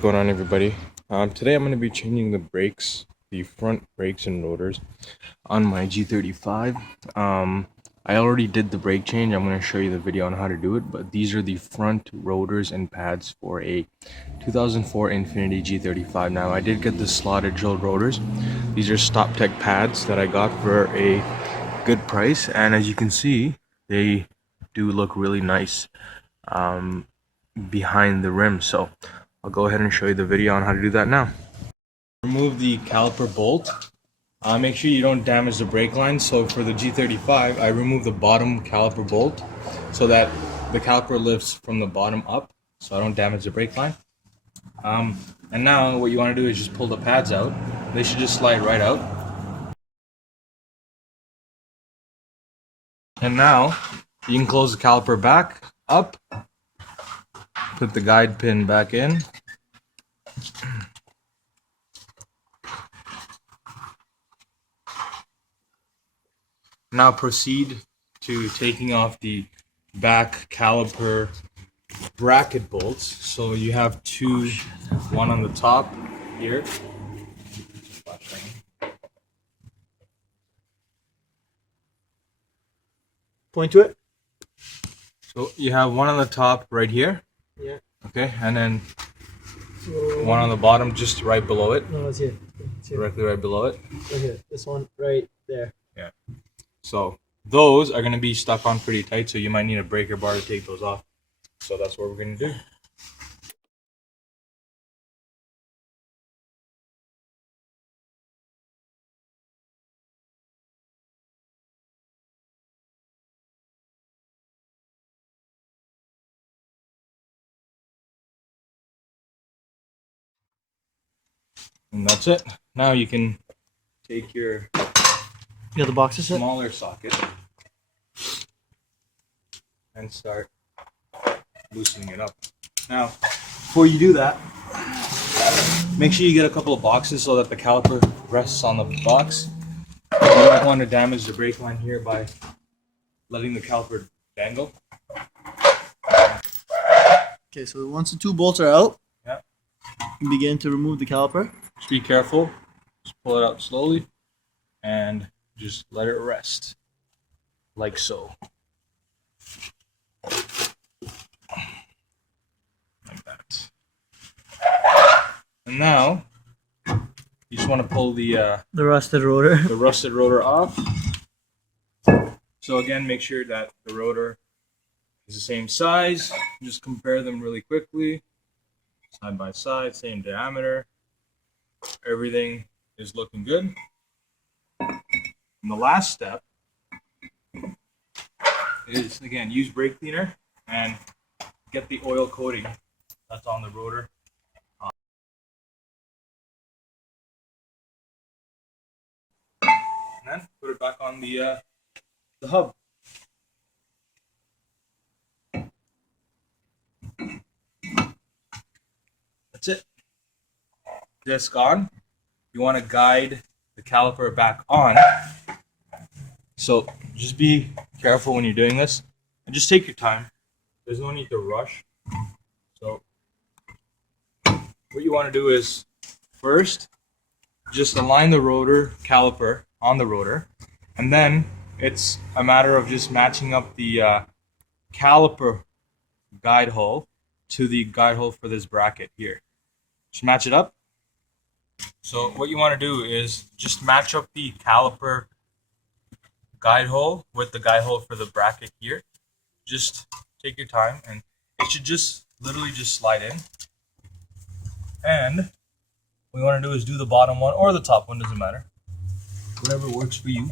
What's going on, everybody? Today I'm going to be changing the brakes, the front brakes and rotors on my G35. I already did the brake change. I'm going to show you the video on how to do it, but these are the front rotors and pads for a 2004 Infiniti G35. Now, I did get the slotted drilled rotors. These are Stop Tech pads that I got for a good price, and as you can see, they do look really nice behind the rim. So I'll go ahead and show you the video on how to do that now. Remove the caliper bolt. Make sure you don't damage the brake line. So for the G35, I remove the bottom caliper bolt so that the caliper lifts from the bottom up, so I don't damage the brake line. And now what you want to do is just pull the pads out. They should just slide right out. And now you can close the caliper back up, put the guide pin back in. Now proceed to taking off the back caliper bracket bolts. So you have two, one on the top here. Point to it. So you have one on the top right here. Yeah. Okay, and then one on the bottom just right below it. No, it's here. Directly right below it. Right here. This one right there. Yeah. So those are going to be stuck on pretty tight, so you might need a breaker bar to take those off. So that's what we're going to do. And that's it. Now you can take your You got the boxes set? smaller socket and start loosening it up. Now, before you do that, make sure you get a couple of boxes so that the caliper rests on the box. You don't want to damage the brake line here by letting the caliper dangle. Okay, so once the two bolts are out, Yeah. you can begin to remove the caliper. Just be careful. Just pull it out slowly and just let it rest, like so. Like that. And now, you just want to pull the rusted rotor. rusted rotor off. So again, make sure that the rotor is the same size. Just compare them really quickly, side by side, same diameter. Everything is looking good. And the last step is, again, use brake cleaner and get the oil coating that's on the rotor. And then put it back on the hub. That's it. Disc on. You want to guide the caliper back on. So just be careful when you're doing this and just take your time. There's no need to rush. So what you want to do is first just align the rotor caliper on the rotor, and then it's a matter of just matching up the caliper guide hole to the guide hole for this bracket here. Just match it up. So what you want to do is just match up the caliper guide hole with the guide hole for the bracket here. Just take your time, and it should just literally just slide in. And what you want to do is do the bottom one or the top one, doesn't matter. Whatever works for you.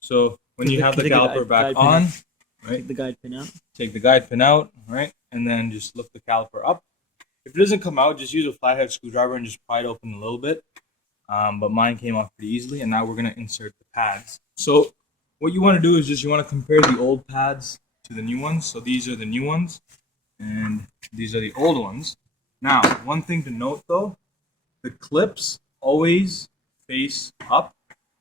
So when you have the caliper back on, right? Take the guide pin out. Take the guide pin out, right? And then just lift the caliper up. If it doesn't come out, just use a flathead screwdriver and just pry it open a little bit. But mine came off pretty easily, and now we're going to insert the pads. So what you want to do is just you want to compare the old pads to the new ones. So these are the new ones, and These are the old ones. Now, one thing to note though, the clips always face up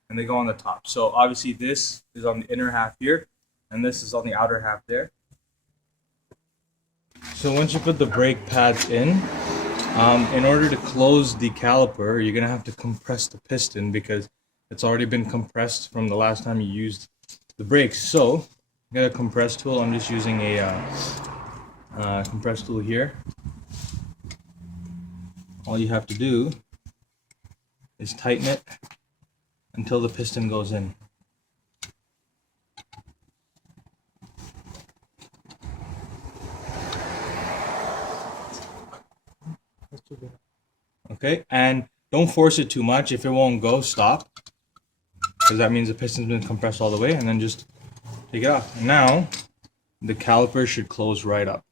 and they go on the top. So obviously this is on the inner half here and this is on the outer half there. So once you put the brake pads in order to close the caliper, you're going to have to compress the piston because it's already been compressed from the last time you used the brakes. So I got a compress tool. I'm just using a compress tool here. All you have to do is tighten it until the piston goes in. Okay, and don't force it too much. If it won't go, stop, because that means the piston's been compressed all the way, and then just take it off. And now the caliper should close right up.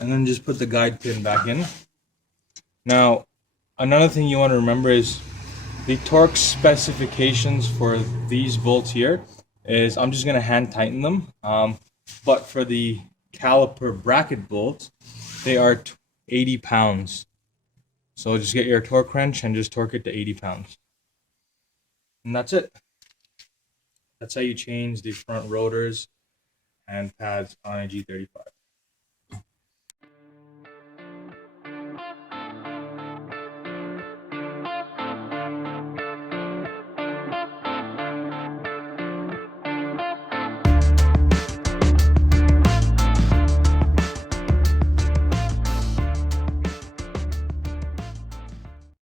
And then just put the guide pin back in. Now, another thing you want to remember is the torque specifications for these bolts here is, I'm just going to hand tighten them. But for the caliper bracket bolts, they are 80 pounds. So just get your torque wrench and just torque it to 80 pounds. And that's it. That's how you change the front rotors and pads on a G35.